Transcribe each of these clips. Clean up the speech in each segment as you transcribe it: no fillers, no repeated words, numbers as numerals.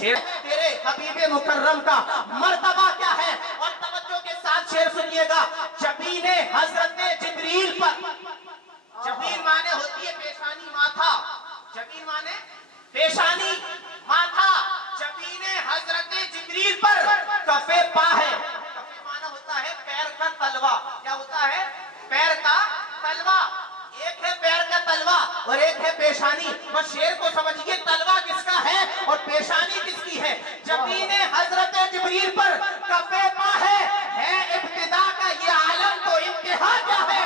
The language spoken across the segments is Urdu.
شیر تیرے حبیب مکرم کا مرتبہ کیا ہے؟ اور توجہ کے ساتھ شیر سنیے گا. جبین حضرت جبریل پر. جبین مانے ہوتی ہے پیشانی ماتھا. جبین مانے پیشانی ماتھا. جبین حضرت جبریل پر کفے پا ہے. کفے مانا ہوتا ہے پیر کا تلوا. کیا ہوتا ہے؟ پیر کا تلوا. ایک ہے پیر کا تلوا اور ایک ہے پیشانی. بس شیر کو سمجھیے تلوا کس کا ہے اور پیشانی کس کی ہے. جبین حضرت جبریل پر کفے پا ہے ابتدا کا یہ عالم تو انتہا کیا ہے.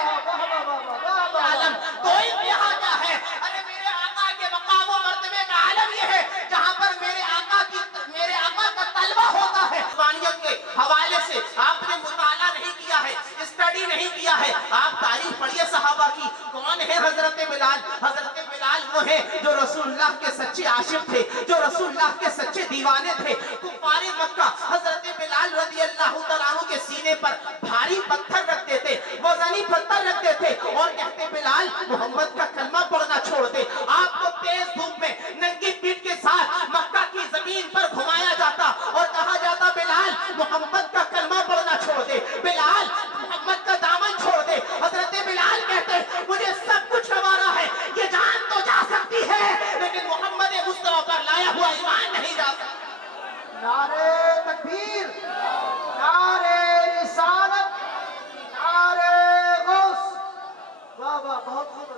عالم تو انتہا کیا ہے. ارے میرے آقا کے مقام و مرتبے کا عالم یہ ہے جہاں پر میرے آقا کا تلوا ہوتا ہے. قربانیت کے حوالے سے آپ نے مطالعہ نہیں کیا ہے, اسٹڈی نہیں کیا ہے. آپ تاریخ پڑھیے صحابہ کی. کون ہے حضرت بلال؟ حضرت بلال وہ ہے جو رسول اللہ کے سچے عاشق تھے, جو رسول اللہ کے سچے دیوانے تھے. کفار مکہ حضرت بلال رضی اللہ تعالیٰ عنہ کے سینے پر بھاری پتھر رکھتے تھے, وزنی پتھر رکھتے تھے اور کہتے بلال محمد کا کلمہ پڑھنا چھوڑ دے. آپ کو تیز دھوپ میں ننگی پیٹھ کے ساتھ مکہ کی زمین پر گھمایا جاتا اور کہا جاتا بلال محمد کا کلمہ پڑھنا چھوڑ دے, بلال محمد کا دامن چھوڑ دے. حضرت بلال کہتے مجھے سب کچھ ہمارا ہے, یہ جان تو جا سکتی ہے لیکن محمد مصطفیٰ پر لایا ہوا ایمان نہیں جا سکتا. نعرے تکبیر, نعرے رسالت, نعرے غوث. واہ واہ, بہت خوب.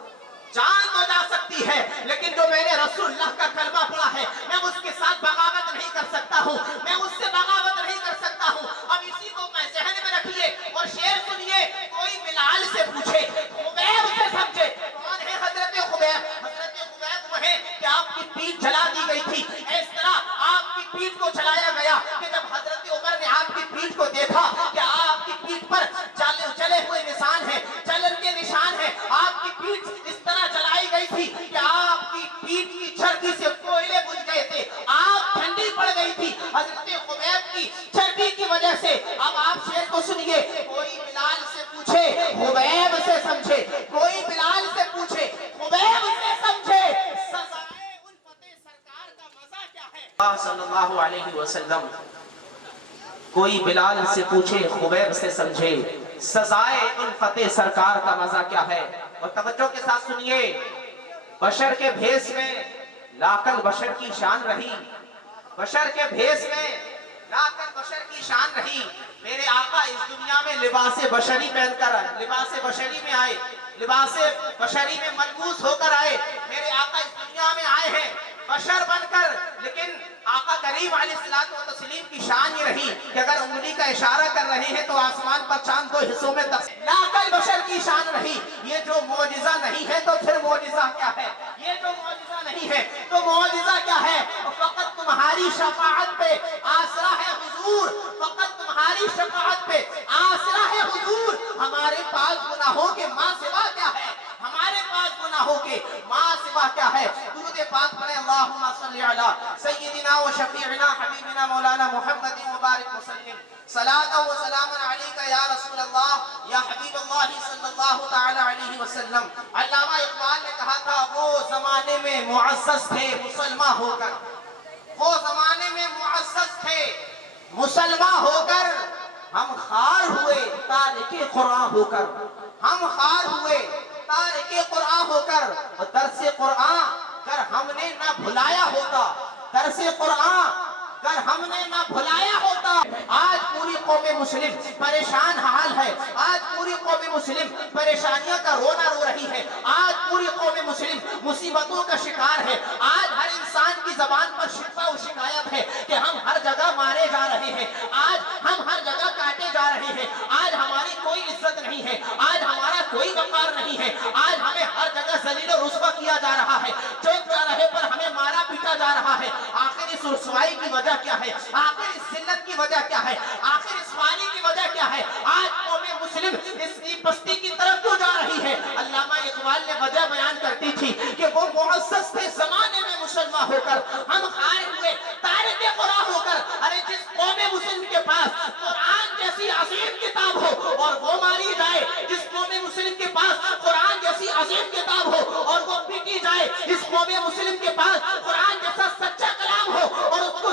جان تو جا سکتی ہے لیکن جو میں نے رسول اللہ کا کلمہ پڑھا ہے میں اس کے ساتھ بغاوت نہیں کر سکتا ہوں, میں اس سے بغاوت نہیں کر سکتا ہوں. اب اسی کو میں ذہن میں رکھیے اور شعر سنیے. کوئی بلال سے پوچھے, خبیب سے سمجھے. کون ہے حضرت خبیب؟ حضرت خبیب وہ ہے کہ آپ کی پیٹھ جلا دی گئی تھی. اس طرح آپ کی پیٹھ کو جلایا گیا کہ جب حضرت عمر نے آپ کی پیٹھ کو دیکھا کہ آپ کی پیٹھ پر چلے ہوئے نشان ہیں, چلن کے نشان ہیں. آپ کی پیٹھ اس طرح جلائی گئی تھی کہ آپ کی پیٹھ کی چربی سے کوئلے بجھ گئے تھے, آپ ٹھنڈی پڑ گئی تھی حضرت خبیب کی چربی کی وجہ سے. اب آپ شعر کو سنیے. کوئی بلال سے پوچھے, خبیب سے سمجھے. کوئی بلال سے پوچھے, خبیب سے سمجھے. سزائے الفت سرکار کا مزہ کیا ہے صلی اللہ علیہ وسلم. کوئی بلال سے پوچھے, خبیب سے سمجھے. سزائے الفت سرکار کا مزہ کیا ہے. اور توجہ کے ساتھ سنیے. بشر کے بھیس میں لا کر بشر کی شان رہی. بشر کے بھیس میں لا کر بشر کی شان رہی. میرے آقا اس دنیا میں لباس بشری پہن کر آئے, لباس بشری میں آئے, لباس بشری میں ملبوس ہو کر آئے. میرے آقا اس دنیا میں آئے ہیں بشر بن کر, لیکن آقا کریم علیہ الصلوۃ والتسلیم کی شان یہ رہی کہ اگر انگلی کا اشارہ کر رہے ہیں تو آسمان پر چاند دو حصوں میں تقسیم. لا کر بشر کی شان رہی. یہ جو معجزہ نہیں ہے تو پھر معجزہ کیا ہے؟ یہ جو معجزہ نہیں ہے تو معجزہ کیا ہے؟ فقط تمہاری شفاعت پہ آسرا ہے حضور, فقط تمہاری شفاعت پہ آسرا ہے حضور. ہمارے پاس گناہوں کے ماں سوا کیا ہے؟ ہمارے پاس گناہوں کے ماں سوا کیا ہے؟ درود پاک پڑھیں. اللہم صلی علی سیدنا و شفیعنا حبیبنا مولانا محمد مبارک وسلم. صلاۃ و سلام علیک یا رسول اللہ یا حبیب اللہ صلی اللہ تعالی علیہ وسلم. علامہ اقبال نے کہا تھا وہ زمانے میں معزز تھے مسلمان ہو کر, وہ زمانے میں معزز تھے مسلمان ہو کر. ہم خار ہوئے تارک قرآن ہو کر, ہم خار ہوئے تارک قرآن ہو کر. درس قرآن اگر ہم نے نہ بھلایا ہوتا, درس قرآن اگر ہم نے نہ بھلایا ہوتا. آج پوری قوم مسلم پریشان حال ہے, آج پوری قوم مسلم پریشانیوں کا رونا رو رہی ہے, آج پوری قوم مسلم مصیبتوں کا شکار ہے. آج ہر انسان کی زبان پر شکوہ و شکایت ہے کہ ہم ہر جگہ مارے جا رہے ہیں, آج ہم ہر جگہ کاٹے جا رہے ہیں, آج ہماری کوئی عزت نہیں ہے, آج ہمارا کوئی وقار نہیں ہے, آج ہمیں ہر جگہ ذلیل و رسوا کیا جا رہا ہے, چوک چوراہے پر ہمیں مارا پیٹا جا رہا ہے. آخر اس رسوائی کی وجہ کیا ہے؟ آخر اس ذلت کی وجہ کیا ہے؟ آخر اس فانی کی وجہ کیا ہے؟ آج قوم مسلم اس کی پستی کی طرف کیوں جا رہی ہے؟ علامہ اقبال نے وجہ بیان کرتی تھی کہ وہ معزز تھے زمانے میں مسلمان ہو کر, ہم خائر ہوئے تارک قرآن ہو کر. ارے جس قوم مسلم کے پاس قرآن جیسی عظیم کتاب ہو اور وہ ماری جائے, جس قوم مسلم کے پاس قرآن جیسی عظیم کتاب ہو اور وہ پیٹی جائے, اس قوم مسلم کے پاس قرآن جیسا سچا کلام ہو اور اس کو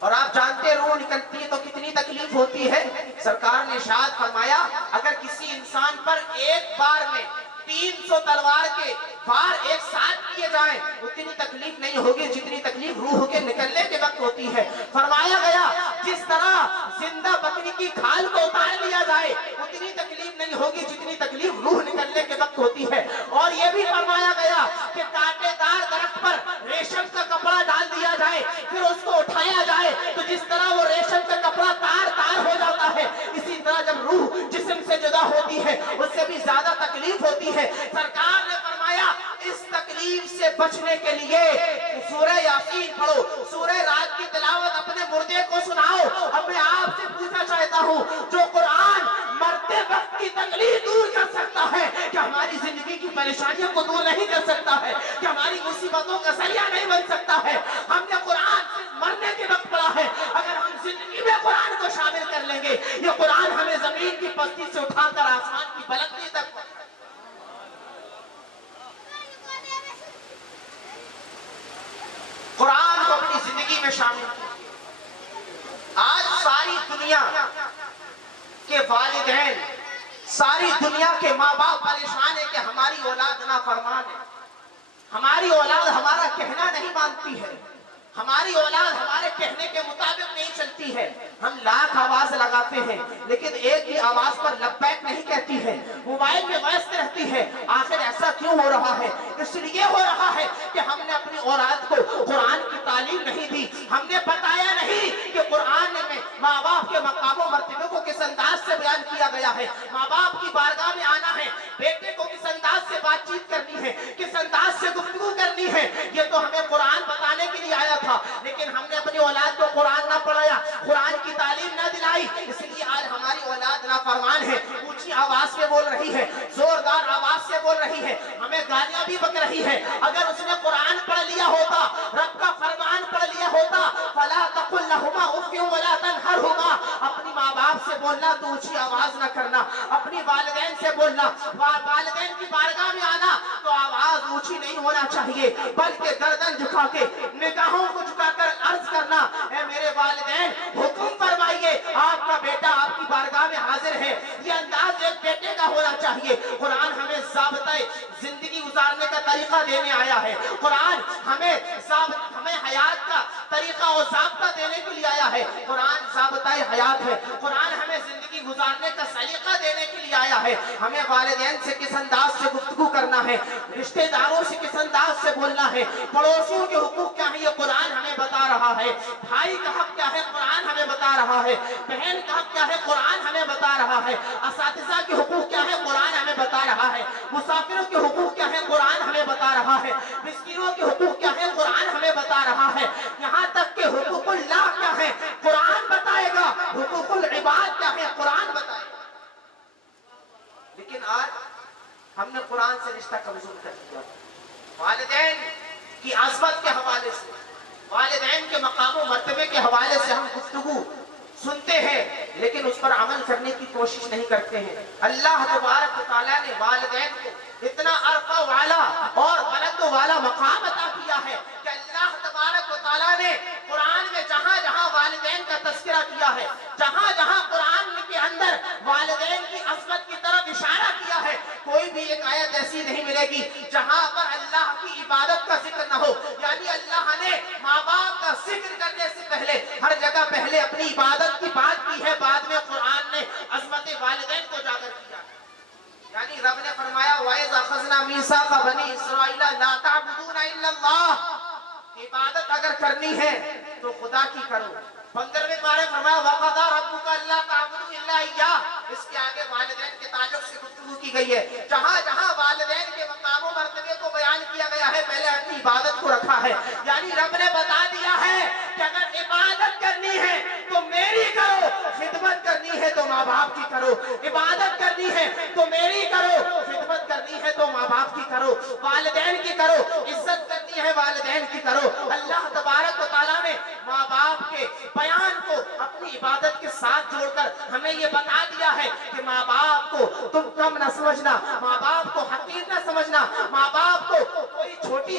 اور آپ جانتے روح نکلتی ہے تو کتنی تکلیف ہوتی ہے. سرکار نے ارشاد فرمایا اگر کسی انسان پر ایک بار میں 300 تلوار کے وار ایک ساتھ کیے جائیں اتنی تکلیف نہیں ہوگی جتنی تکلیف روح کے نکلنے کے وقت ہوتی ہے. فرمایا گیا جس طرح زندہ بکری کی کھال کو اتار لیا جائے اتنی تکلیف نہیں ہوگی جتنی تکلیف روح نکلنے کے وقت ہوتی ہے. اور یہ بھی فرمایا گیا کہ کانٹے دار درخت پر ریشم کا کپڑا ڈال دیا جائے پھر اس کو اٹھایا جائے تو جس طرح وہ ریشم کا کپڑا تار تار ہو جاتا ہے اسی طرح جب روح جسم سے جدا ہوتی ہے اس سے بھی زیادہ تکلیف ہوتی ہے. سرکار نے فرمایا اس تکلیف سے بچنے کے لیے سورہ یاسین پڑھو, سورہ رات کی تلاوت اپنے مردے کو سناؤ. اب میں آپ سے پوچھنا چاہتا ہوں جو قرآن مرتے وقت کی تکلیف دور کر سکتا ہے کیا ہماری زندگی کی پریشانیوں کو دور نہیں کر سکتا ہے, کیا ہماری مصیبتوں کا ذریعہ نہیں بن سکتا ہے؟ ہم نے قرآن صرف مرنے کے وقت پڑھا ہے, اگر ہم زندگی میں قرآن کو شامل کر لیں گے یہ قرآن ہمیں زمین کی پستی سے اٹھا کر آسمان کی بلندی تک قرآن کو اپنی زندگی میں شامل کیا. آج ساری دنیا کے والدین ساری دنیا کے ماں باپ پریشان ہے کہ ہماری اولاد نافرمان ہے, ہماری اولاد ہمارا کہنا نہیں مانتی ہے, ہماری اولاد ہمارے کہنے کے مطابق نہیں چلتی ہے. ہم لاکھ آواز لگاتے ہیں لیکن ایک ہی آواز پر لبیک نہیں کہتی ہے, موبائل میں ویست رہتی ہے. آخر ایسا کیوں ہو رہا ہے؟ اس لیے ہو رہا ہے کہ ہم نے اپنی اولاد کو قرآن کی تعلیم نہیں دی, ہم نے بتایا نہیں کہ قرآن میں ماں باپ کے مقام و مرتبے کو کس انداز سے بیان کیا گیا ہے. ماں باپ کی بارگاہ میں آنا ہے, بیٹے کو کس انداز سے بات چیت کرنی ہے, کس انداز سے گفتگو کرنی ہے, یہ تو ہمیں قرآن بتانے کے لیے آیا تھا. لیکن ہم نے اپنی اولاد کو قرآن نہ پڑھایا, قرآن کی تعلیم نہ دلائی, اس لیے آج ہماری اولاد نافرمان ہے, اونچی آواز سے بول رہی ہے, زوردار آواز سے بول رہی ہے, ہمیں گالیاں بھی بک رہی ہے. اگر اس نے قرآن پڑھ لیا ہوتا, رب کا فرمان پڑھ لیا ہوتا, فلا تقل لهما اف ولا تنهرهما, اپنی ماں باپ سے بولنا تو اونچی آواز نہ کرنا, اپنی والدین سے بولنا, والدین کی بارگاہ میں آنا تو آواز اونچی نہیں ہونا چاہیے بلکہ گردن جھکا کے نگاہوں کو جھکا کر عرض کرنا اے میرے والدین حکم فرمائیے, آپ کا بیٹا آپ کی بارگاہ میں حاضر ہے. یہ انداز ایک بیٹے کا ہونا چاہیے. قرآن ہمیں ضابطۂ زندگی گزارنے کا طریقہ دینے آیا ہے, قرآن ہمیں حیات کا طریقہ اور ضابطہ دینے کے لیے آیا ہے. قرآن ضابطۂ حیات ہے, قرآن ہمیں زندگی گزارنے کا سلیقہ دینے کے لیے آیا ہے. ہمیں والدین سے کس انداز سے گفتگو کرنا ہے, رشتہ داروں سے کس انداز سے بولنا ہے, پڑوسیوں کے حقوق کیا ہیں یہ قرآن ہمیں بتا رہا ہے, بھائی کا حق کیا ہے قرآن ہمیں بتا رہا ہے, بہن کا حق کیا ہے قرآن ہمیں بتا رہا ہے, اساتذہ کے حقوق کیا ہے قرآن ہمیں بتا رہا ہے, مسافروں کے حقوق کیا ہے قرآن ہمیں بتا رہا ہے, مسکینوں کے حقوق کیا ہے قرآن ہمیں بتا رہا ہے, یہاں تک کہ حقوق اللہ کیا ہے قرآن بتائے گا, حقوق العباد کیا ہے قرآن بتائے گا. لیکن آج ہم نے قرآن سے رشتہ کمزور کر دیا. والدین کی عظمت کے حوالے سے, والدین کے مقام و مرتبے کے حوالے سے ہم گفتگو سنتے ہیں لیکن اس پر عمل کرنے کی کوشش نہیں کرتے ہیں. اللہ تبارک و تعالیٰ نے والدین کو اتنا عرفہ والا اور بلند والا مقام عطا کیا ہے کہ اللہ تبارک و تعالیٰ نے قرآن میں جہاں جہاں والدین کا تذکرہ کیا ہے, جہاں جہاں قرآن کے اندر والدین کی عظمت کی طرف اشارہ کیا ہے, کوئی بھی ایک آیت ایسی نہیں ملے گی جہاں پر اللہ کی عبادت کا ذکر نہ ہو. یعنی اللہ نے ماں باپ کا ذکر کرنے سے پہلے ہر جگہ پہلے اپنی عبادت کی بات کی ہے, بعد میں قرآن نے عظمت والدین کو اجاگر کیا. یعنی رب نے فرمایا وَإِذْ أَخَذْنَا مِيثَاقَ بَنِي إِسْرَائِيلَ لَا تَعْبُدُونَ إِلَّا اللَّهَ, عبادت اگر کرنی ہے تو خدا کی کرو. 15ویں پارے فرمایا وَقَضَىٰ رَبُّكَ أَلَّا تَعْبُدُوا إِلَّا إِيَّاهُ, اس کے آگے والدین کے تعلق سے گفتگو کی گئی ہے. جہاں جہاں والدین کے مقام و مرتبے کو بیان کیا گیا ہے پہلے اپنی عبادت کو رکھا ہے. یعنی رب نے بتا دیا ہے کہ اگر عبادت کرنی ہے تو میری کرو, خدمت کرنی ہے تو ماں باپ کی کرو, عبادت کرنی ہے تو میری کرو, خدمت کرنی ہے تو ماں باپ کی کرو, والدین کی کرو, عزت کرنی ہے والدین کی کرو. اللہ تبارک و تعالیٰ نے ماں باپ کے بیان کو اپنی عبادت کے ساتھ جوڑ کر ہمیں یہ بتا دیا ہے کہ ماں باپ کو تم کم نہ سمجھنا, ماں باپ کو حقیر نہ سمجھنا, ماں باپ کو کوئی چھوٹی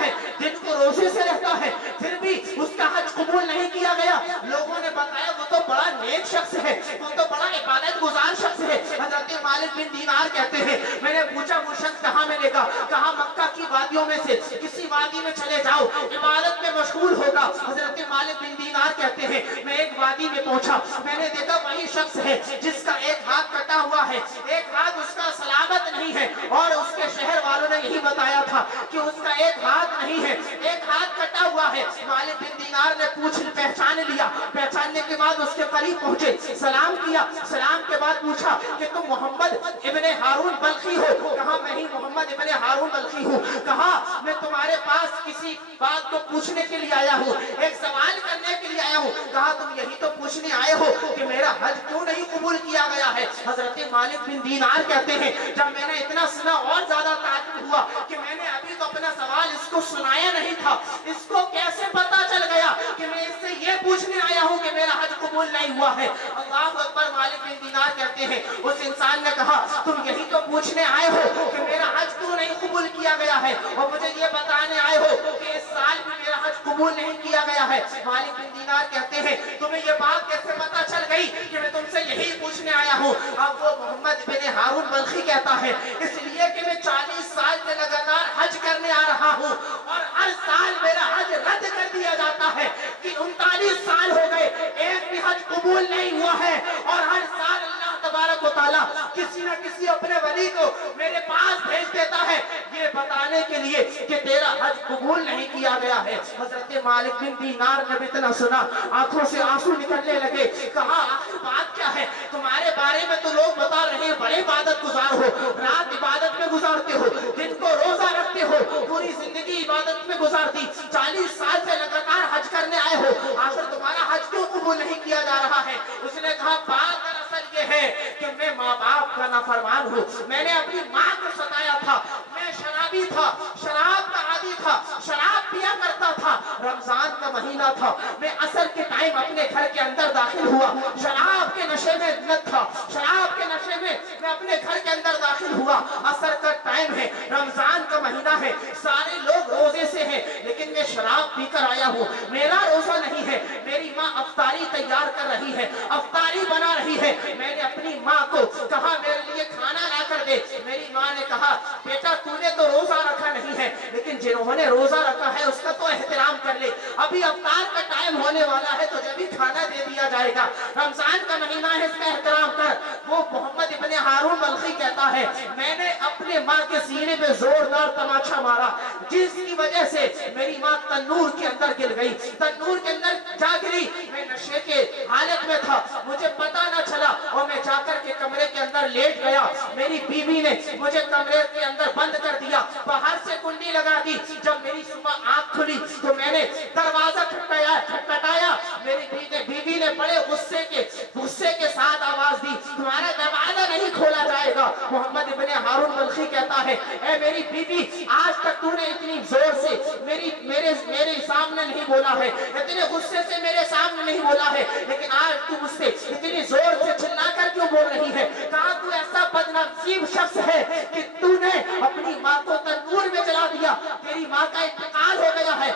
ہے, دن کو روزے سے رہتا ہے, پھر بھی اس کا حج قبول نہیں کیا گیا. لوگوں نے بتایا وہ تو بڑا نیک شخص ہے, وہ تو بڑا عبادت گزار شخص ہے. حضرت مالک بن دینار کہتے ہیں میں نے پوچھا وہ شخص کہاں ملے گا؟ کہا مکہ کی وادیوں میں سے کسی وادی میں چلے جاؤ, عبادت میں مشغول ہوگا. حضرت مالک بن دینار کہتے ہیں میں ایک وادی میں پہنچا, میں نے دیکھا وہی شخص ہے جس کا ایک ہاتھ کٹا ہوا ہے, ایک ہاتھ اس کا سلامت نہیں ہے, اور اس کے شہر والوں نے یہی بتایا تھا کہ اس کا ایک ہاتھ نہیں ہے, ایک ہاتھ کٹا ہوا ہے. مالک بن دینار نے پہچان لیا, پہچاننے کے بعد اس کے قریب پہنچے, سلام کیا, سلام کے بعد پوچھا کہ تم محمد ابن ہارون بلخی ہو؟ کہا میں ہی محمد ابن ہارون بلخی ہوں. کہا میں تمہارے پاس کسی بات کو پوچھنے کے لیے آیا ہوں, ایک سوال کرنے کے لیے آیا ہوں. کہا تم یہی تو پوچھنے آئے ہو کہ میرا حج کیوں نہیں قبول کیا گیا ہے؟ حضرت مالک بن دینار کہتے ہیں جب میں نے اتنا سنا اور زیادہ تعجب ہوا کہ میں نے ابھی تو اپنا سوال اس کو سنایا نہیں تھا, اس کو کیسے پتا چل گیا کہ میں اس سے یہ پوچھنے آیا ہوں کہ میرا حج قبول نہیں ہوا ہے. اللہ اکبر. مالک بن دینار کہتے ہیں اس انسان نے کہا تم یہی تو پوچھنے آئے ہو کہ میرا حج کیوں نہیں قبول کیا گیا ہے, اور مجھے یہ بتانے آئے ہو کہ اس سال بھی میرا حج قبول نہیں کیا گیا ہے. مالک بن دینار کہتے ہیں تمہیں یہ بات کیسے پتا چل گئی کہ میں تم سے یہی پوچھنے آیا ہوں؟ اب وہ محمد بن ہارون بلخی کہتا ہے اس لیے کہ میں 40 سال سے لگاتار حج کرنے آ رہا ہوں, اور ہر سال میرا حج رد کر دیا جاتا ہے کہ 39 سال ہو گئے ایک بھی حج قبول نہیں ہوا ہے, اور ہر سال اللہ تبارک و تعالیٰ کسی نہ کسی اپنے ولی کو میرے پاس بھیج دیتا ہے یہ بتانے کے لیے کہ تیرا حج قبول نہیں کیا گیا ہے. حضرت مالک بن دینار نے اتنا سنا آنکھوں سے آنسو نکلنے لگے. کہا آخر بات کیا ہے؟ تمہارے بارے میں تو لوگ بتا رہے ہیں بڑے عبادت گزار ہو, رات عبادت میں گزارتے ہو, دن کو روزہ رکھتے ہو, پوری زندگی عبادت میں گزار دی, 40 سال سے لگاتار حج کرنے آئے ہو, آخر تمہارا حج کیوں قبول نہیں کیا جا رہا ہے؟ اس نے کہا بات دراصل یہ ہے کہ میں ماں باپ کا نافرمان ہوں, میں نے اپنی ماں کو ستایا تھا, میں شرابی تھا, شراب کا عادی تھا, شراب پیا کرتا تھا, رمضان کا مہینہ تھا, میں عصر کے ٹائم اپنے گھر کے اندر داخل ہوا, شراب کے نشے میں لت تھا, شراب کے نشے میں میں اپنے گھر کے اندر داخل ہوا, عصر کا ٹائم ہے, رمضان کا مہینہ ہے, سارے لوگ روزے سے ہیں, لیکن میں شراب پی کر آیا ہوں, میرا روزہ نہیں ہے, میری ماں افطاری تیار کر رہی ہے, افطاری بنا رہی ہے, میں نے اپنی ماں کو کہا میرے لیے کھانا لا کر دے. میری ماں نے کہا بیٹا تو نے تو روزہ رکھا نہیں ہے, لیکن جنہوں نے روزہ رکھا ہے اس کا تو احترام کر لے, ابھی افطار کا ٹائم ہونے والا ہے تو جب ہی کھانا دے دیا جائے گا, رمضان کا مہینہ ہے اس کا احترام کر. وہ محمد ابن ہارون بلخی کہتا ہے میں نے اپنے ماں کے سینے پہ زوردار تماچا مارا, جس کی وجہ سے میری ماں تنور کے اندر گر گئی, تنور کے اندر جا گری. میں نشے کے حالت میں تھا, مجھے پتا نہ چلا, اور میں جا کر کے کمرے کے اندر لیٹ گیا. میری بیوی نے مجھے کمرے کے اندر بند کر دیا, باہر سے کنڈی لگا دی. جب میری صبح آنکھ کھلی تو میں نے دروازہ کھٹکھٹایا, میری بیوی نے بڑے غصے کے ساتھ آواز دی تمہارا دروازہ نہیں کھولا جائے گا. محمد ابن ہارون بلخی کہتا ہے اے میری بیوی آج تک تو نے اتنی زور سے میرے سامنے نہیں بولا ہے, اتنے غصے سے میرے سامنے نہیں بولا ہے, لیکن آج تو مجھ سے اتنی زور سے چلا کر کیوں بول رہی ہے؟ کہا تو ایسا بدنصیب شخص ہے کہ تو نے اپنی ماں کو تنور میں جلا دیا, تیری ماں کا انتقال ہو گیا ہے,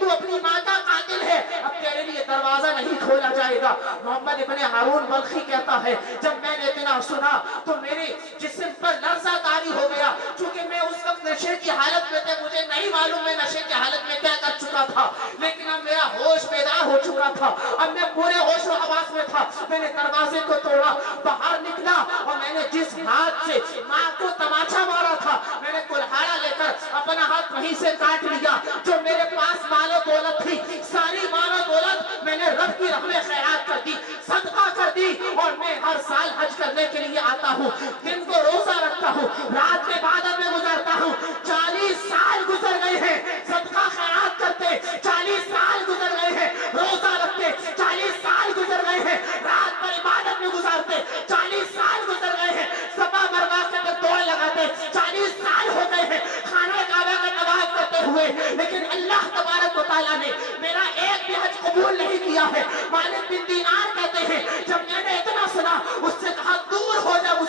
تو اپنی ماں کا قاتل ہے, اب تیرے لیے دروازہ نہیں کھولا جائے گا. محمد ابن ہارون بلخی کہتا ہے جب میں نے اتنا سنا تو میرے جسم پر لرزہ طاری ہو گیا, چونکہ میں اس وقت نشے کی حالت میں تھا, مجھے نہیں معلوم میں نشے کی حالت میں کیا کر چکا تھا, لیکن اب میرا ہوش بیدار ہو چکا تھا, اب میں پورے ہوش و حواس میں تھا. میں نے دروازے کو توڑا, باہر نکلا, اور میں نے جس ہاتھ سے ماں کو تماچا مارا تھا میں نے کلہاڑا لے کر اپنا ہاتھ وہیں سے کاٹ لیا. جو میرے پاس مال و دولت تھی ساری مال و دولت میں نے رب کی راہ میں خیرات کر دی, صدقہ کر دی, اور میں ہر سال حج کرنے کے لیے آتا ہوں, دن کو روزہ رکھتا ہوں, رات میں عبادت میں گزارتا ہوں. 40 سال گزر گئے ہیں صدقہ خیرات کرتے, 40 سال گزر گئے ہیں روزہ رکھتے, 40 سال گزر گئے ہیں رات پر عبادت میں گزارتے, 40 سال گزر گئے ہیں صفا مروا کے دوڑ لگاتے, 40 سال ہو گئے ہیں خانہ کعبہ کا طواف کرتے ہوئے, لیکن اللہ تبارک و تعالیٰ نے میرا ایک بھی حج قبول نہیں کیا ہے. مالک بن دینار کہتے ہیں جب میں نے اتنا سنا اس سے کہا دور ہو جا مجھ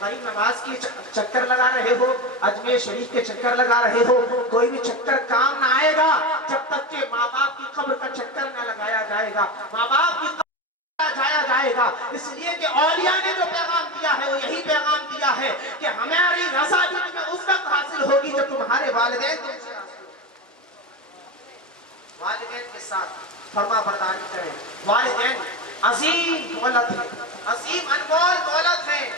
غریب نواز کی چکر لگا رہے ہو, اجمیر شریف کے چکر لگا رہے ہو, کوئی بھی چکر کام نہ آئے گا جب تک کہ ماں باپ کی قبر کا چکر نہ لگایا جائے گا, ماں باپ کی جایا جائے گا. اس لیے کہ اولیاء نے جو پیغام دیا ہے وہ یہی پیغام دیا ہے کہ ہماری رضا بھی تمہیں اس وقت حاصل ہوگی جب تمہارے والدین تم سے والدین کے ساتھ فرما برداری کریں. والدین عظیم دولت ہے, عظیم انمول دولت ہے.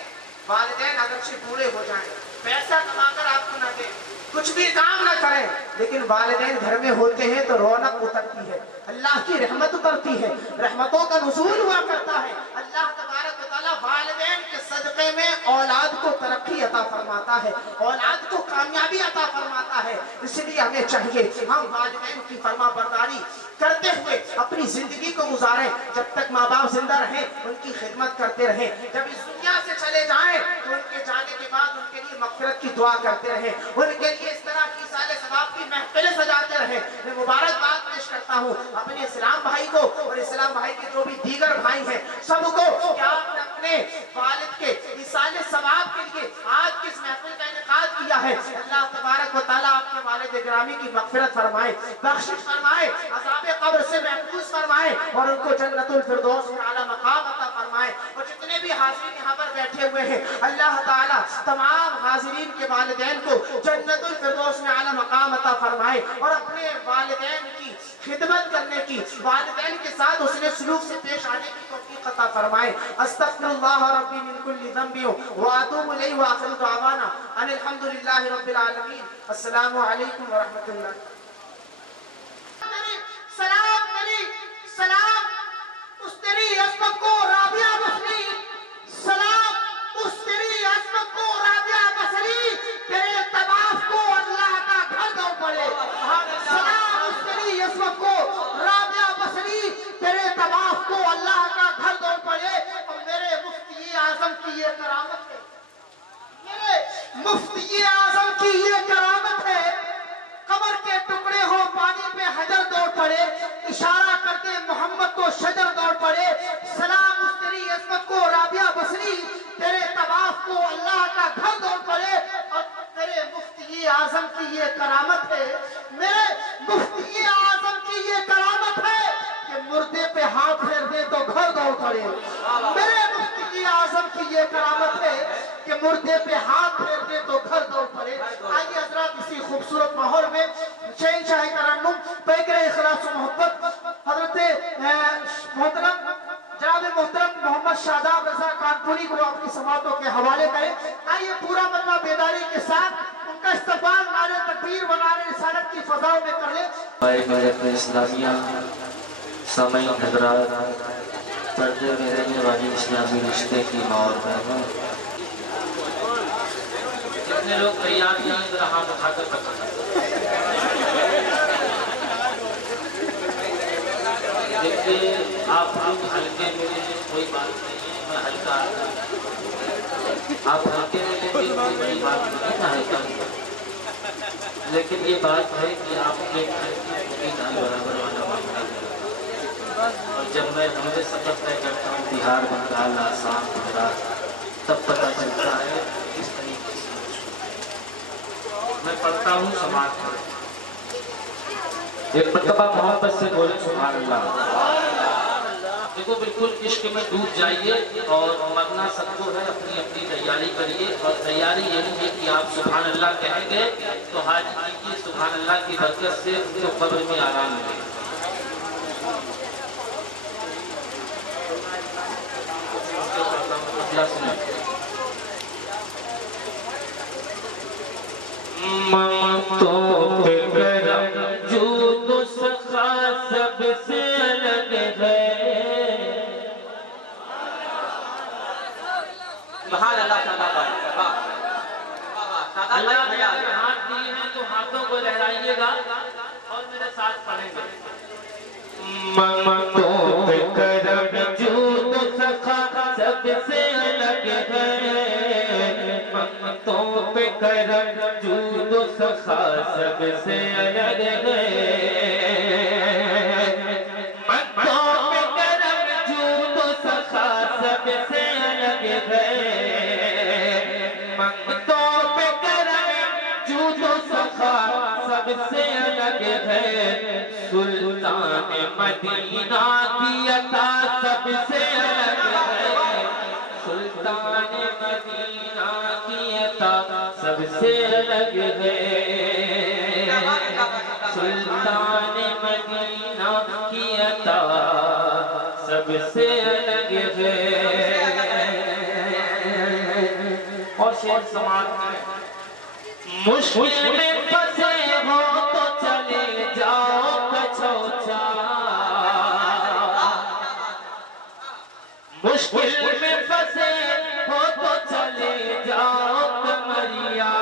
والدین اگرچہ بوڑھے ہو جائیں, پیسہ کما کر آپ کو نہ دیں, کچھ بھی کام نہ کریں, لیکن والدین گھر میں ہوتے ہیں تو رونق اترتی ہے, اللہ کی رحمت اترتی ہے, رحمتوں کا نزول ہوا کرتا ہے. اللہ تبارک و تعالیٰ والدین کے صدقے میں اولاد کو ترقی عطا فرماتا ہے, اولاد کو کامیابی عطا فرماتا ہے. اس لیے ہمیں چاہیے ہم والدین کی فرما برداری کرتے ہوئے اپنی زندگی کو گزاریں. جب تک ماں باپ زندہ رہیں ان کی خدمت کرتے رہیں, جب اس دنیا سے چلے جائیں تو ان کے جانے کے بعد ان کے لیے مغفرت کی دعا کرتے رہیں, ان کے لیے اس طرح کی سال ثواب کی محفلیں سجاتے رہیں. میں مبارکباد پیش کرتا ہوں اپنے اسلام بھائی کو اور اسلام بھائی کے جو بھی دیگر بھائی ہیں سب کو کہ آپ نے اپنے والد کے سال ثواب کے لیے آج کس محفل کا انعقاد کیا ہے. اللہ تبارک و تعالیٰ آپ کے والد گرامی کی مغفرت فرمائے, بخشش فرمائے, عذاب قبر سے محفوظ فرمائے اور ان کو جنت الفردوس میں اعلیٰ مقام عطا فرمائے. اور جتنے بھی حاضرین یہاں پر بیٹھے ہوئے ہیں اللہ تعالیٰ تمام حاضرین کے والدین کو جنت الفردوس میں اعلیٰ مقام عطا فرمائے اور اپنے والدین کی خدمت کرنے کی, والدین کے ساتھ حسن سلوک سے پیش آنے کی توفیق عطا فرمائے. استغفر اللہ ربی من کل ذنب واتوب الیہ واخر دعوانا ان الحمد للہ رب العالمین. السلام علیکم ورحمۃ اللہ. سلام تیری, سلام اس تیری عظمت کو رابعہ بسری, سلام اس تیری عظمت کو رابعہ بسری, تیرے طواف کو اللہ کا گھر دو پڑے. سلام اس تیری عظمت کو رابعہ بسری, تیرے طواف کو اللہ کا گھر دو پڑے. اور میرے مفتی اعظم کی یہ کرامت ہے, میرے مفتی اعظم کی یہ کرامت ہے, قبر کے ٹکڑے ہو پانی پہ حجر دوڑ پڑے, اشارہ کرتے محمد کو شجر دوڑ پڑے. سلام اس تیری عظمت کو رابعہ بسری, تیرے طواف کو اللہ کا گھر دوڑ پڑے. اور تیرے مفتی اعظم کی یہ کرامت ہے, میرے مفتی اعظم کی یہ کرامت ہے کہ مردے پہ ہاتھ پھیر دے تو گھر دوڑ پڑے. میرے مفتی اعظم کی یہ کرامت ہے کہ مردے پہ ہاتھ پھیر دے تو گھر دوڑ پڑے. آئیے حضرات اسی خوبصورت ماحول میں شہنشاہ ترنم پیکر اخلاص و محبت حضرت محترم جناب محترم محمد شاداب رضا کانپوری کو اپنی سماعتوں کے حوالے کریں. آئیے پورا مجمع بیداری کے ساتھ ان کا استقبال نعرہ تکبیر و نعرہ رسالت کی فضاؤں میں کر لیں. ملت اسلامیہ سامعین حضرات, پردے میں رہنے والی اسلامی رشتے کی ماں اور بہنوں, کتنے لوگ تیار ہیں ذرا ہاتھ اٹھا کر بتائیں. دیکھیے آپ لوگ ہلکے میں کوئی بات نہیں ہے, میں ہلکا آپ ہلکے میں لیں گے کوئی بڑی بات نہیں, میں ہلکا ہوں. لیکن یہ بات ہے کہ آپ کے دال برابر والا معاملہ ہے. اور جب میں ہمارے سفر طے کرتا ہوں بہار, بنگال, آسام, گجرات, تب پتہ چلتا ہے کس طریقے سے میں پڑھتا ہوں سماعت میں. ایک مرتبہ محبت سے بولے سبحان اللہ. دیکھو بالکل عشق میں ڈوب جائیے اور مرنا سب کو ہے, اپنی اپنی تیاری کریے. اور تیاری یہ نہیں ہے کہ آپ سبحان اللہ کہیں گے تو حاجی کیجیے, سبحان اللہ کی برکت سے ان کو قبر میں آرام ملے. ممتوں پہ کرم جود و سخا سب سے الگ ہے. سبحان اللہ تعالیٰ. اللہ نے اگر ہاتھ دیے ہیں تو ہاتھوں کو لہرائیے گا اور میرے ساتھ پڑھیں گے. ممتوں پہ کرم جود و سخا سب سے الگ ہے. ممتوں پہ کرم جود و سخا سب سے الگ ہے. ممتوں پہ کرم جود و سخا سب سے الگ ہے. ہے سلطان مدینہ کی عطا سب سے الگ ہے سلطان مدینہ کی عطا سب سے الگ ہے سلطان مدینہ کی عطا سب سے الگ ہے اور شعر سماعت کریں مشکل میں پھنسے ہو تو چلے جاؤ کچھوچا مشکل میں پھنسے ہو تو چلے جاؤ کمریا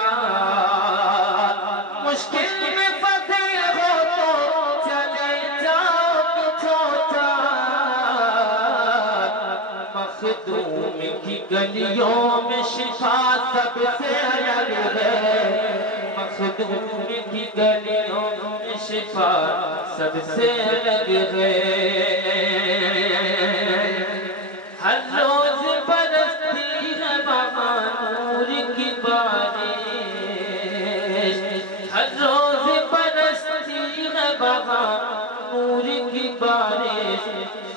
مشکل میں پھنسے ہو تو چلے جاؤ کچھوچا مخدوم کی گلیوں میں شفا سب سے الگ ہے مخدوم کی گلیوں میں شفا سب سے الگ ہے ہر روز برستی ہے بہار نور کی بارش ہر روز برستی ہے بہار نور کی بارش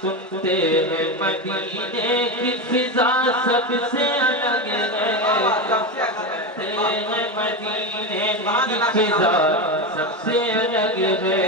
سنتے ہیں مدینے کی فضا سب سے الگ ہے سنتے ہیں مدینے کی فضا سب سے الگ ہے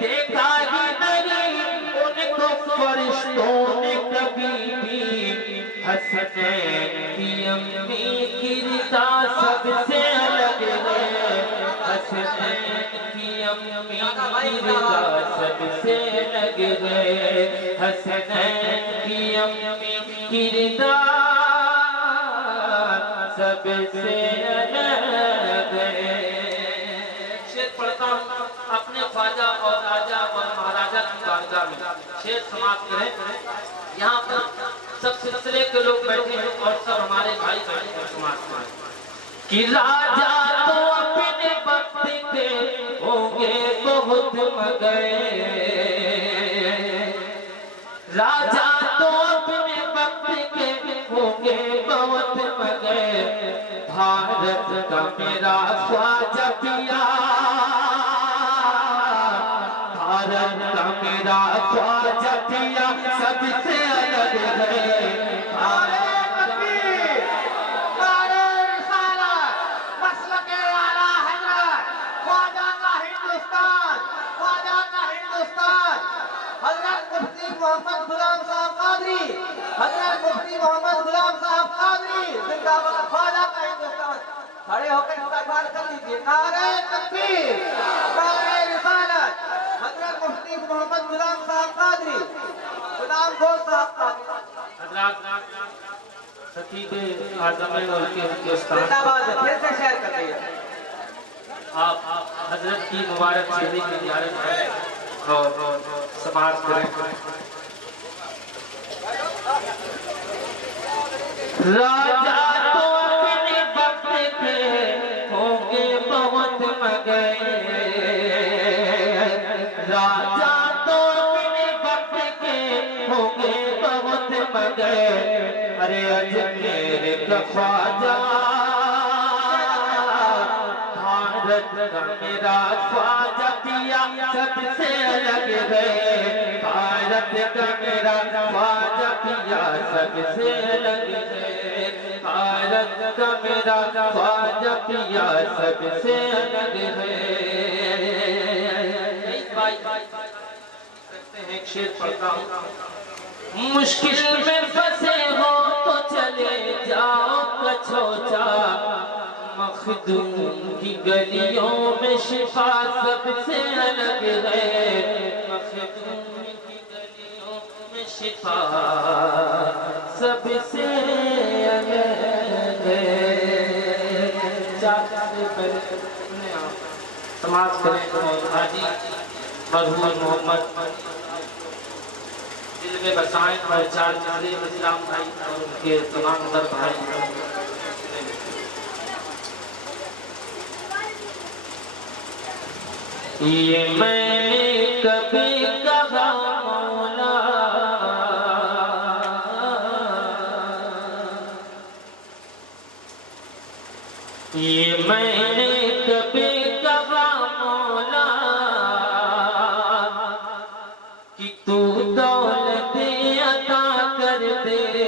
دیکھا ہی نہیں ان کو فرشتوں نے کبھی بھی حسنین کی امی کی رضا سب سے الگ ہے حسنین کی امی کی رضا سب سے الگ ہے حسنین کی امی کی رضا سب سے الگ ہے شعر پڑھتا ہوں اپنے خواجہ اور راجہ اور مہاراجہ کی بارگاہ میں شعر سماعت کریں یہاں پر سب سلسلے کے لوگ بیٹھے ہیں اور سب ہمارے بھائی بیٹھے ہیں سماعت کریں کہ راجہ تو اپنے وقت کے ہوں گے بہت مگئے راجہ تو اپنے وقت کے ہوں گے بہت مگئے بھارت کا میرا خواجہ پیا بھارت کا میرا خواجہ پیا سب سے الگ ہے محمد غلام صاحب قادری حضرت مفتی محمد غلام صاحب قادری زندہ باد خواجہ کا ہندوستان کھڑے ہو کر استقبال کر لیجیے نعرہ تکبیر نعرہ رسالت حضرت مفتی محمد غلام صاحب قادری غلام گوش صاحب قادری حضرات خطیب اعظم ملک ہندوستان زندہ باد پھر سے شیئر کر دیجیے آپ حضرت کی مبارک چہرے کی زیارت کریں اور سماعت کریں راجہ تو اپنے وقت کے ہوں گے بہت مگئے راجہ تو اپنے وقت کے ہوں گے بہت مگئے ارے اجمیر کا خواجہ بھارت کا میرا خواجہ پیا سب سے الگ ہے بھارت کا میرا خواجہ پیا سب سے الگ ہے بھارت کا میرا خواجہ پیا سب سے الگ ہے ایک شعر پڑھتا ہوں مشکل میں پھنسے ہو تو چلے جاؤ کچھوچا مخدوم کی گلیوں میں شفا سب سے الگ ہے مخدوم کی گلیوں میں شفا سب سے الگ ہے سماعت کریں حاجی مرحوم محمد دل میں بسائیں اور چار چارے اسلام بھائی اور ان کے تمام در بھائی یہ میں نے کبھی کہا مولا یہ میں نے کبھی کہا مولا کہ تو دولت عطا کر دے،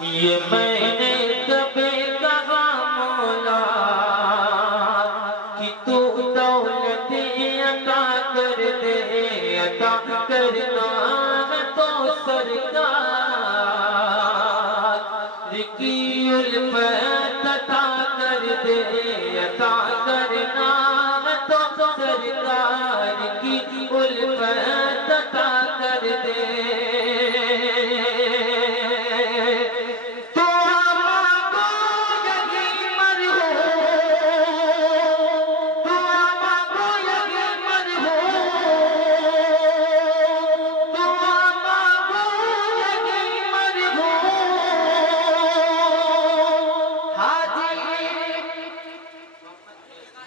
یہ میں نے کبھی کہا مولا کہ تو دولت عطا کر دے، عطا کرنا ہے تو سرکار کی الفت عطا کر دے، عطا کرنا ہے تو سرکار کی الفت عطا کر دے۔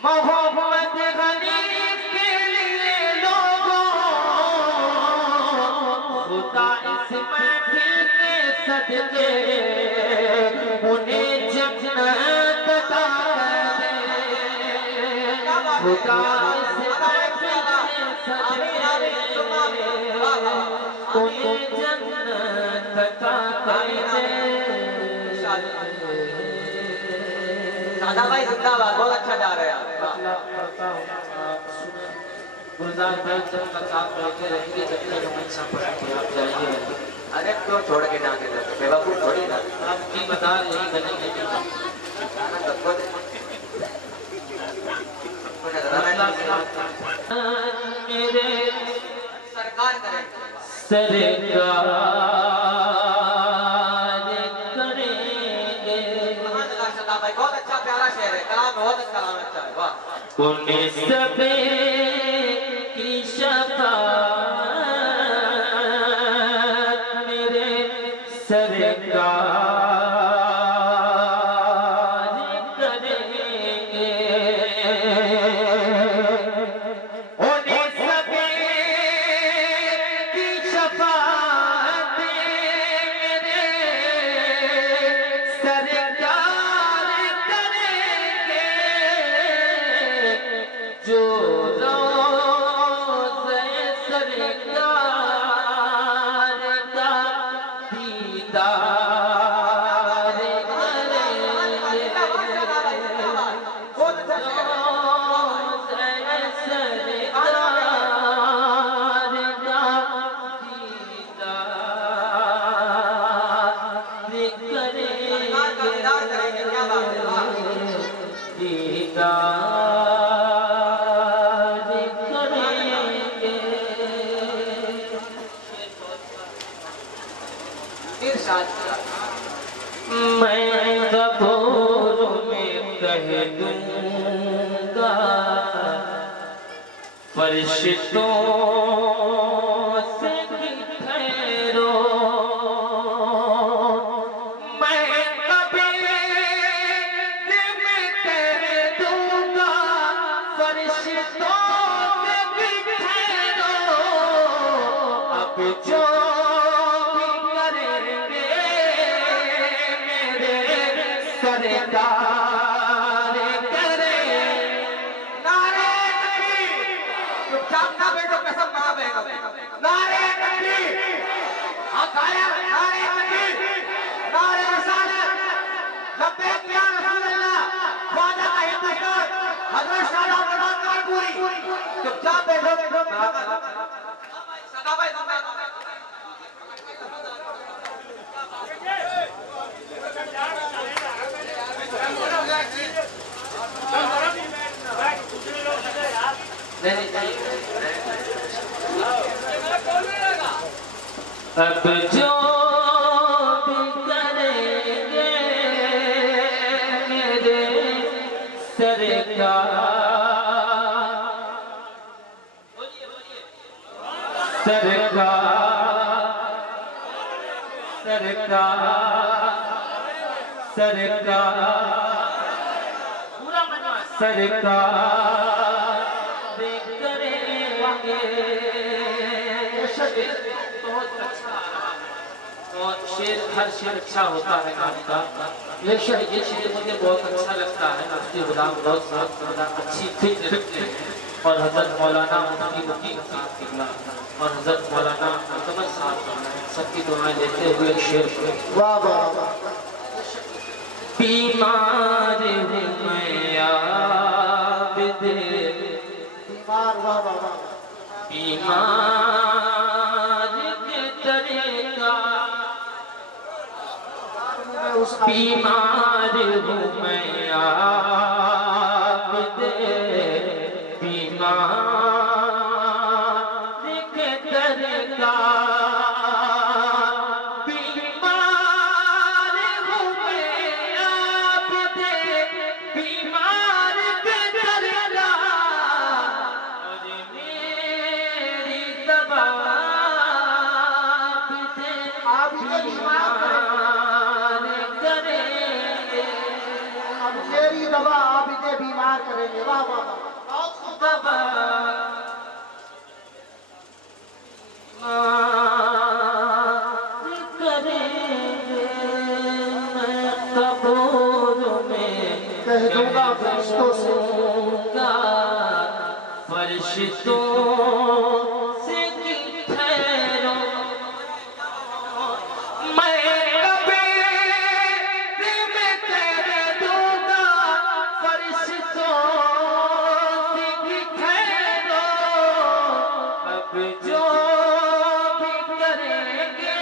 محمد غنی کے لیے لوگوں خدا اس محفل کے صدقے انہیں جنت عطا کر دے، خدا اس محفل کے صدقے انہیں جنت عطا کر دے۔ دادا بھائی زندہ باد، بہت اچھا جا رہے ہیں آپ۔ گلزار بھائی جب تک آپ بیٹھے رہیں گے جب تک ہم ایسا پڑھیں گے آپ جائیے۔ ارے کیوں چھوڑ کے جانے دیتے، بے وقوف تھوڑی نا۔ آپ کی بتا یہی کریں گے میرے سرکار کریں سرکار بہت اچھا پیارا شعر ہے، کلام بہت اچھا ہے، واہ۔ انہیں سب کی شفاعت میرے سرکار کریں گے، انہیں سب کی شفاعت میرے سرکار جو روضہ سرکار کا دیدار کریں گے، روضہ سرکار کا دیدار کریں گے، دیدار میں قبر میں کہہ دوں گا فرشتوں سے کہ ٹھہرو، میں قبر میں کہہ دوں گا فرشتوں سے کہ ٹھہرو، اب جو سرکار کرے نعرہ تکبیر، چپ چاپ نہ بیٹھو، قسم کہاں بے گا، نعرہ تکبیر، ہاں گایا، نعرہ تکبیر، نعرہ رسالت، لبیک یا رسول اللہ، خواجہ کا ہندوستان، حضرت شاہ رحمت کارپوری، چپ چاپ بیٹھو، صدا بھائی زندہ باد۔ اب جو بھی کریں گے میرے سرکار، سرکار سرکار سرکار سرکار کریں گے۔ بہت اچھا اور شعر ہر شعر اچھا ہوتا ہے آپ کا، یہ شعر مجھے بہت اچھا لگتا ہے۔ مفتی غلام غوث صاحب بہت اچھی فکر رکھتے ہیں، اور حضرت مولانا مفتی مقیم صاحب قبلہ اور حضرت مولانا معتمد صاحب سب کی دعائیں لیتے ہوئے ایک شعر واہ واہ واہ، بیمار ہوں میں عابد، بیمار، واہ واہ واہ، بیمار کے طریقہ، بیمار ہوں میں عابد، بیمار کے طریقہ، بیمار ہوں میں عابد، بیمار کے طریقہ، اور میری دوا آپ ہی بیمار کریں گے، اب میری دوا آپ ہی بیمار کریں گے، واہ واہ واہ، بہت خوب، کہہ دوں گا فرشتوں سے، فرشتوں سے ٹھہرو، میں قبر میں کہہ دوں گا فرشتوں سے ٹھہرو، اب جو بھی کریں گے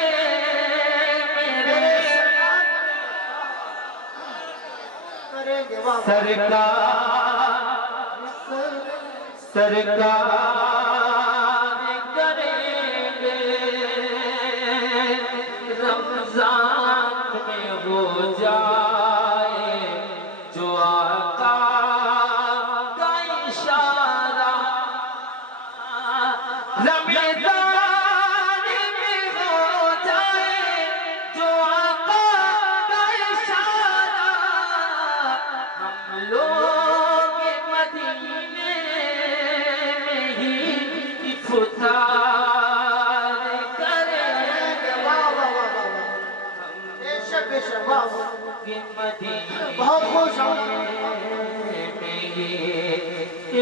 میرے کریں گے، واہ واہ، سرکار کریں گے، رمضان میں ہو جائے جو آقا کا اشارہ، رمضان میں ہو جائے جو آقا کا اشارہ، ہم لوگ مدینے میں ہی افطار کریں گے، واہ واہ واہ واہ، بے شک بے شک، واہ واہ، مدینے بہت خوش ہوں، میں ہی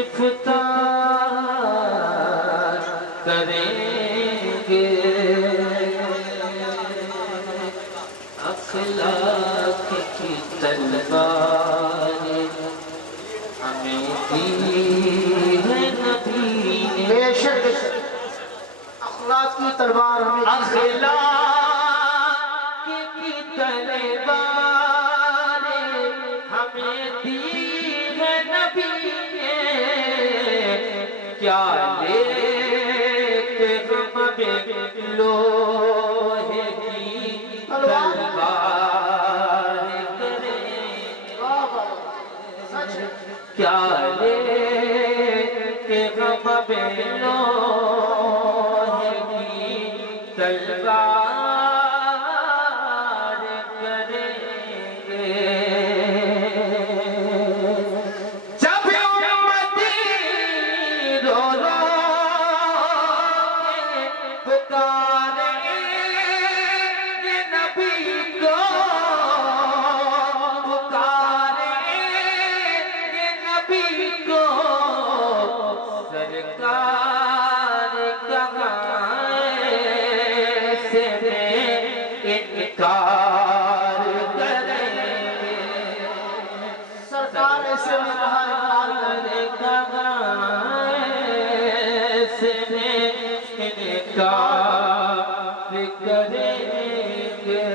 افطار کریں گے، اخلاق کی تلوار ہمیں دی ہے نبی نے، بے شک بے شک، اخلاق کی تلوار ہمیں اخلاق کی تلوار ہمیں دی ہے نبی نے، کیا لے کے ہم میں لوہے کی تلوار کریں، واہ واہ، سچ ہے، کیا لے کے ہم میں لوہے کی تلوار کریں گے، جب امتی رو رو کے پکاریں گے نبی کو، پکاریں گے نبی کو، سرکار کہاں سے انکار کریں گے، سرکار ایسے میں کہا انکار سے انکار کریں گے،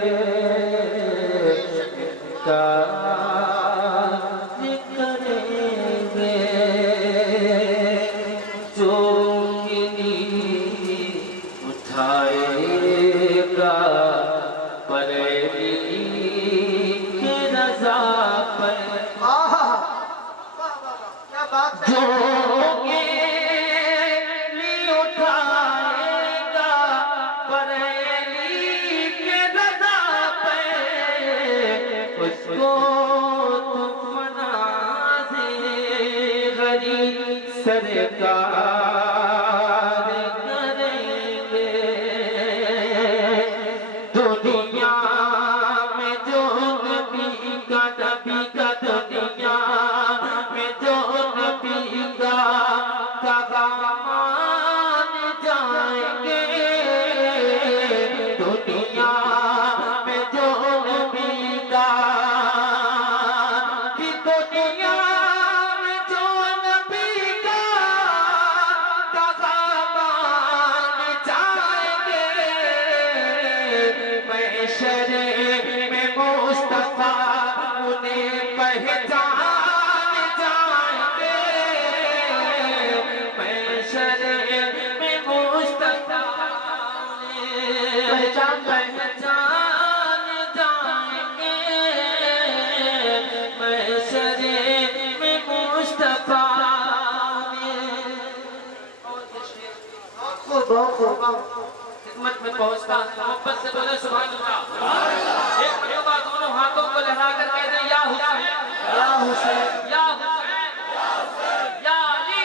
انکار کریں گے، جو انگلی اٹھائے گا بریلی کی رضا پر، واہ واہ واہ، کیا بات ہے، جو انگلی اٹھائے گا بریلی کی رضا پر، اس کو تم مناظر غریب سرکار کریں گے، دنیا کا دنیا میں جو نبی کا مان جائیں گے دنیا میں جو نبی کا دنیا میں جو نبی کا مان جائیں گے محشر میں مصطفیٰ انہیں پہچان جائیں گے محشر میں مصطفیٰ انہیں پہچان جائیں گے محشر میں مصطفیٰ خدمت میں پہنچتا محبت سے بولے سبحان اللہ ایک مرتبہ دونوں ہاتھوں کو لہرا کر کہہ دیں یا حسین یا حسین یا حسین یا علی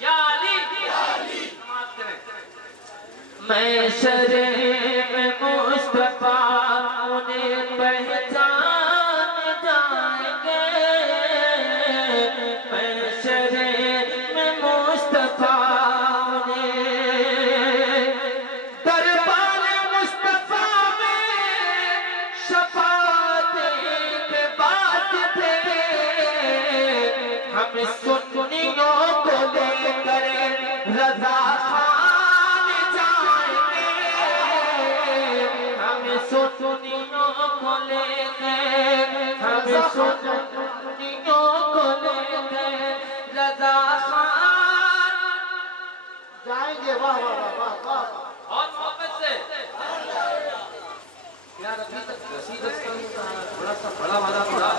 یا علی سماعت کریں محشر میں مصطفیٰ انہیں پہچان جائیں گے محشر میں مصطفیٰ سنیوں کو لے کر رضا خان جائیں گے ہم سنیوں کو لے کر رضا خان جائیں گے واہ واہ واہ واہ اور محبت سے یار ابھی تک رسید تھوڑا سا بڑا والا پڑا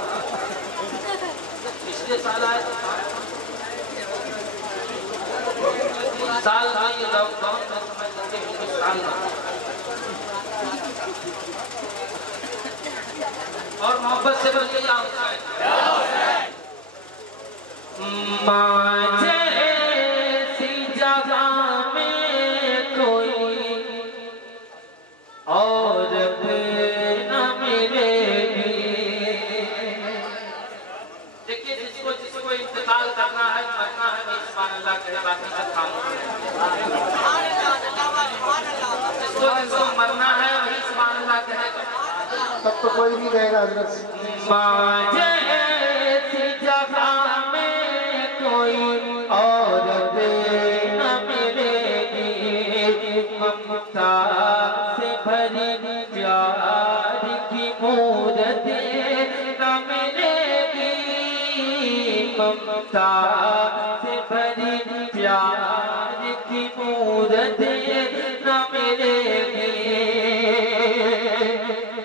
پچھلے سال آئے تو سال آئی لاک ڈاؤن میں سمجھ سکتے ہیں کہ سال اور محبت سے بولیے یا حسین ماں جیسی جگہ میں کوئی اور نہ ملے گی دیکھیے جس کو انتقال کرنا ہے مرنا ہے وہ سبحان اللہ کہے باقی سب خاموش ہے جس کو مرنا ہے وہی سبحان اللہ کہے تب تو کوئی نہیں رہے گا حضرت ماں جیسی جگہ میں کوئی عورت نہ ملے گی ممتا سے بھری پیار کی مورت نہ ملے گی ممتا سے بھری پیار کی مورت نہ ملے گی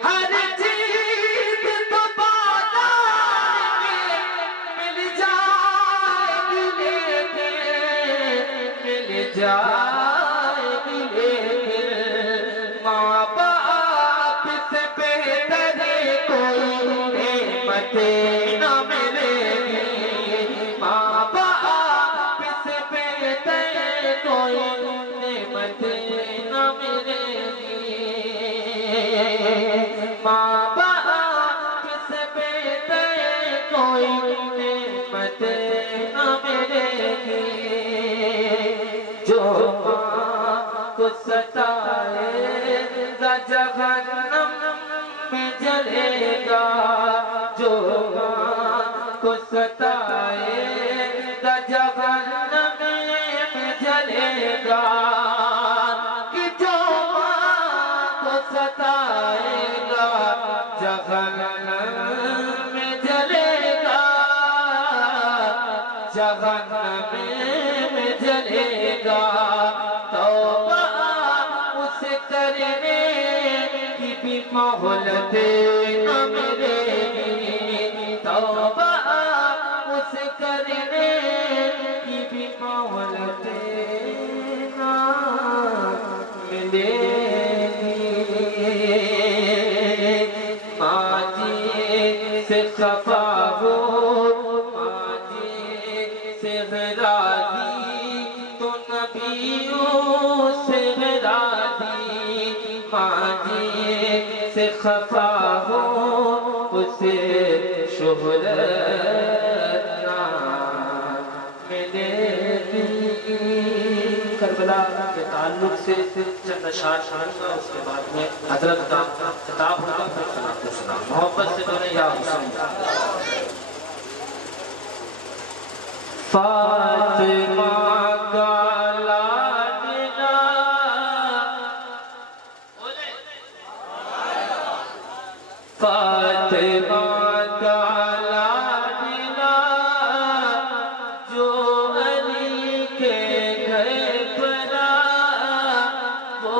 ہر چیز تو بازار میں مل جائے گی لیکن مل جائے گی لیکن ماں باپ سے بہتر کوئی نعمت نہ ملے گی ماں باپ سے بہتر کوئی نعمت نہ ملے گی ماں باپ سے بہتر کوئی نعمت نہ ملے گی جو ماں کو ستائے گا جہنم میں جلے گا جو ماں کو ستائے گا جہنم میں جلے گا کہ جو ماں کو ستائے گا جہنم میں جلے گا جہنم میں جلے گا توبہ اس کرنے کی بھی مہلت نہ ملے گی توبہ اس کرنے کی بھی مہلت نہ ملے گی ماں جی سے خفا ہو ماں جی سے راضی تو نبیوں سے راضی ماں جی سے خفا ہو سے شہرت نہ ملے گی۔ کربلا کے تعلق سے چند اشعار ہوگا، اس کے بعد میں حضرت کا خطاب ہوگا، پھر صلاۃ و سلام۔ محبت سے بولیں یا حسین۔ فاطمہ کا لاڈلا فاطمہ کا لاڈلا جو علی کے گھر پلا، وہ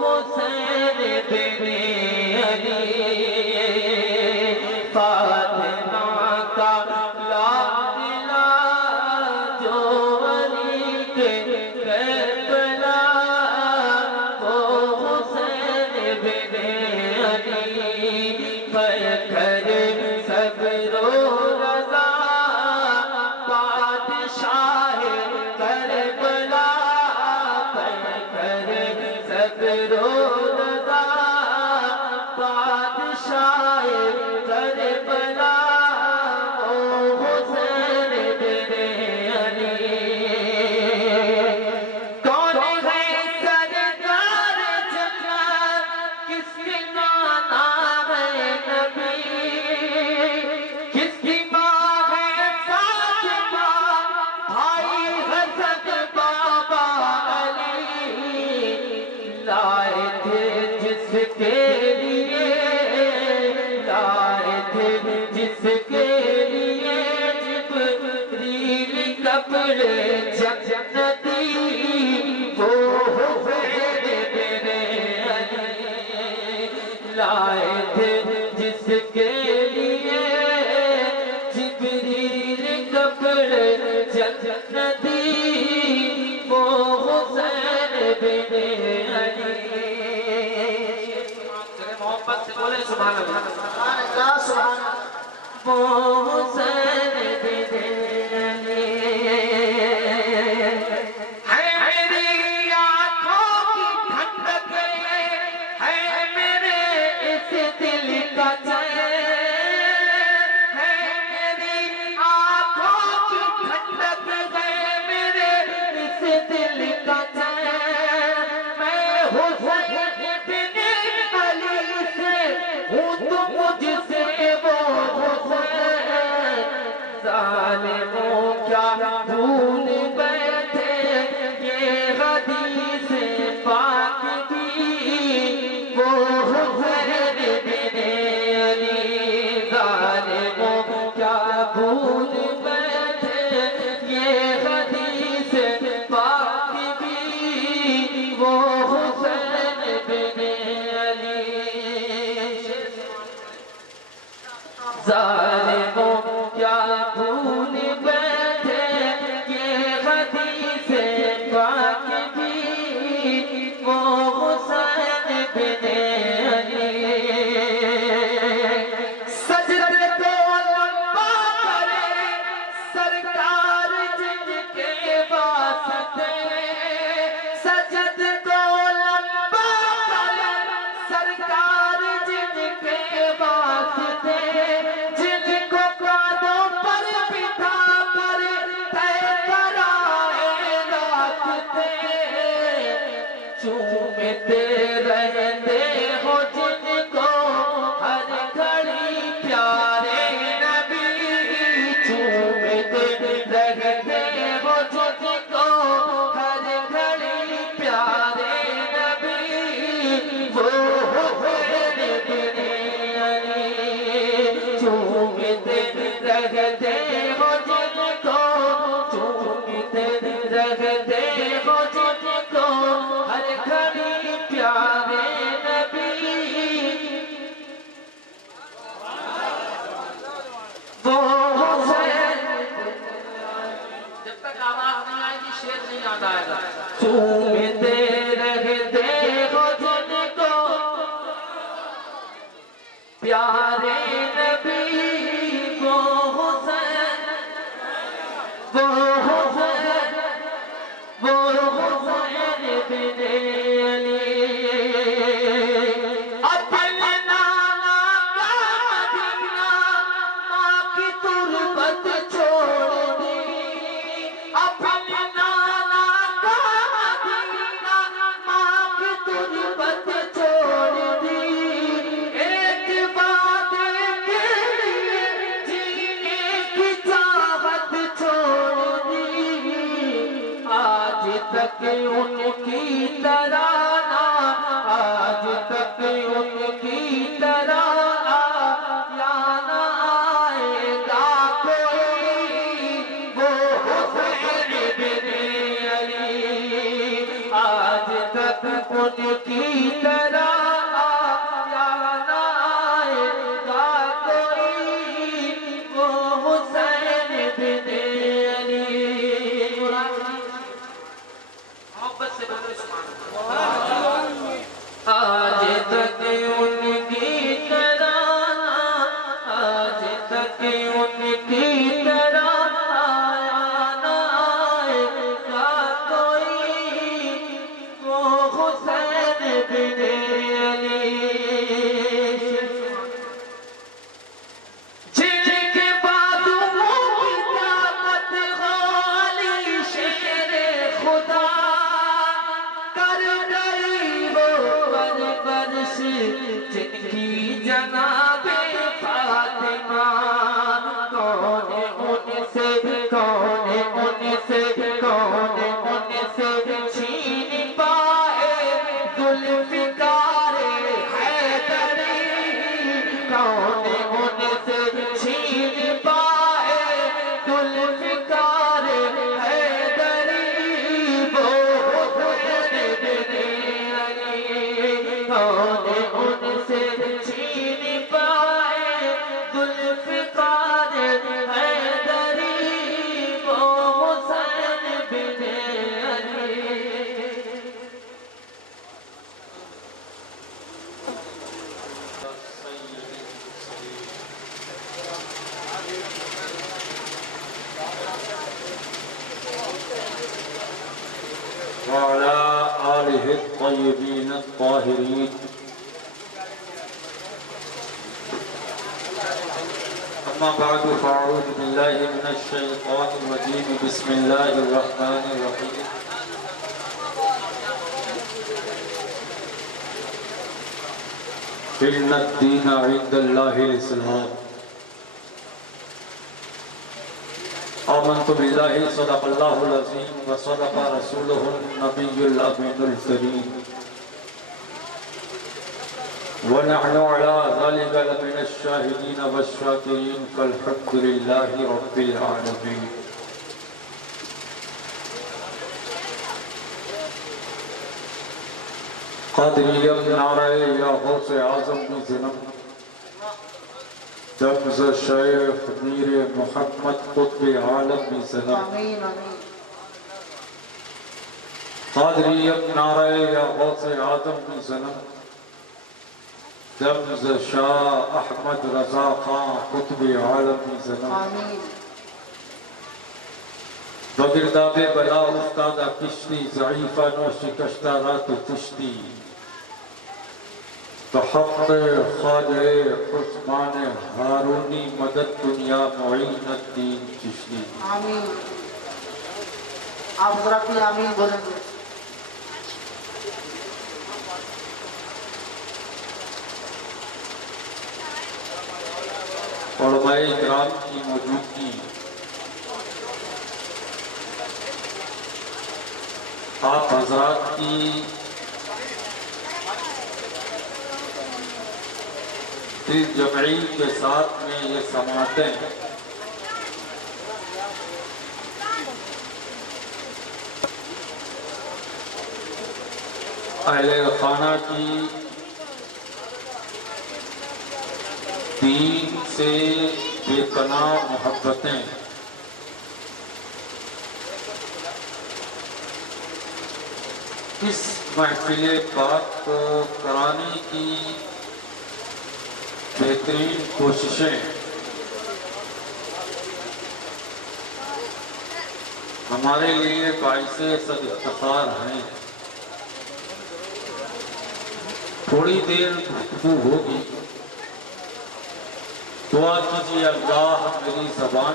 حسین بن علی۔ فاطمہ کا لاڈلا جو علی کے گھر پلا، وہ حسین بن علی۔ پر کر صبر و رضا بادشاہ کربلا، پر کر صبر و رضا بادشاہ کربلا، وہ حسین بن علی۔ کون ہے سرکار جنت، کس کی نانا ہے نبی، کس کی ماں ہے فاطمہ، بھائی حسن بابا علی۔ لائے تھے جس کے لیے، لائے تھے جس کے لیے جبریل کپڑے جنتی، وہ حسین بن علی۔ لائے تھے جس کے لیے جبریل کپڑے جنتی، وہ حسین بن علی۔ محبت سے بولے سبحان اللہ۔ سبحان اللہ، سبحان اللہ۔ وہ حسین بن علی ہے میری آنکھوں کی ٹھنڈک، ہے میرے اس دل کا چین، ہے میری آنکھوں کی ٹھنڈک، ہے میرے اس دل کا چین۔ میں حسین بن علی سے ہوں تو مجھ سے وہ حسین، ظالموں کیا بھول بیٹھے یہ حدیث پاک کی، وہ حسین بن علی۔ ظالموں کیا بھول بیٹھے یہ حدیث پاک کی، وہ حسین بن علی۔ ظالموں کیا بھول بیٹھے یہ حدیث پاک کی، وہ حسین بن علی۔ سجدے کو لمبا کرے سرکار جن کے واسطے، سجد کو لمبا کرے سرکار جن کے واسطے، جن کو قدموں پر بٹھا کر طے کرائے راستے، چومتے رہتے ہو جن کو ہر گھڑی پیارے نبی، چومتے رہتے ہو جن کو ہر گھڑی پیارے نبی، وہ حسین بن علی۔ چومتے رہتے ہو جن کو، چومتے رہتے ہو جن کو ہر گھڑی پیارے نبی، وہ حسین۔ جب تک آواز نہیں آئے گی شعر نہیں یاد آئے گا۔ چومتے رہتے ہو جن کو پیارے نبی، وہ حسین، وہ حسین، وہ حسین بن علی۔ اپنے نانا کا مدینہ طرح آیا نہ آئے گا کوئی وہ حسین بن علی. محبت سے بولو سبحان اللہ. آج تک ان کی طرح آج تک ان کی طرح آیا نہ آئے گا کوئی وہ حسین بن علی. جن کے بازوؤں کی طاقت ہو علی شیر خدا کر گئی وہ پرورش جن کی جناب فاطمہ. کون ان سے چھین پائے ذوالفقار حیدری. کون ان سے چھین پائے ذوالفقار حیدری. وہ حسین بن علی. کون ان سے چھین پائے ذوالفقار حیدری. وہ حسین بن علی. وعلى آله الطيبين الطاهرين. أما بعد فأعوذ بالله من الشيطان الرجيم. بسم الله الرحمن الرحيم. إن الدين عند الله الإسلام. آمنت بالله صدق الله العظيم وصدق رسوله النبي الأمين الكريم. ونحن على ذلك لمن الشاهدين والشاكرين فالحمد لله رب العالمين. قادری نعرہ یا غوث اعظم زنم دمز شیخ میر محمد قطب عالم زنم. قادری نعرہ یا غوث اعظم زنم دمز شاہ احمد رضا خان قطب عالم زنم. بگرداب بلا افتادہ کشتی ضعیفہ نو شکشتہ رات کشتی بحق خواجہ عثمان ہارونی مدد دنیا معین الدین چشتی. آمین. آپ ذرا بھی آمین بولیں گے. علماء کرام کی موجودگی آپ حضرات کی اس جمعی کے ساتھ میں یہ سماعتیں اہل خانہ کی دین سے بے پناہ محبتیں اس محفل پاک کو کرانے کی بہترین کوششیں ہمارے لیے باعث سب افتخار ہیں. تھوڑی دیر گفتگو ہوگی. دعا کیجیے اللہ میری زبان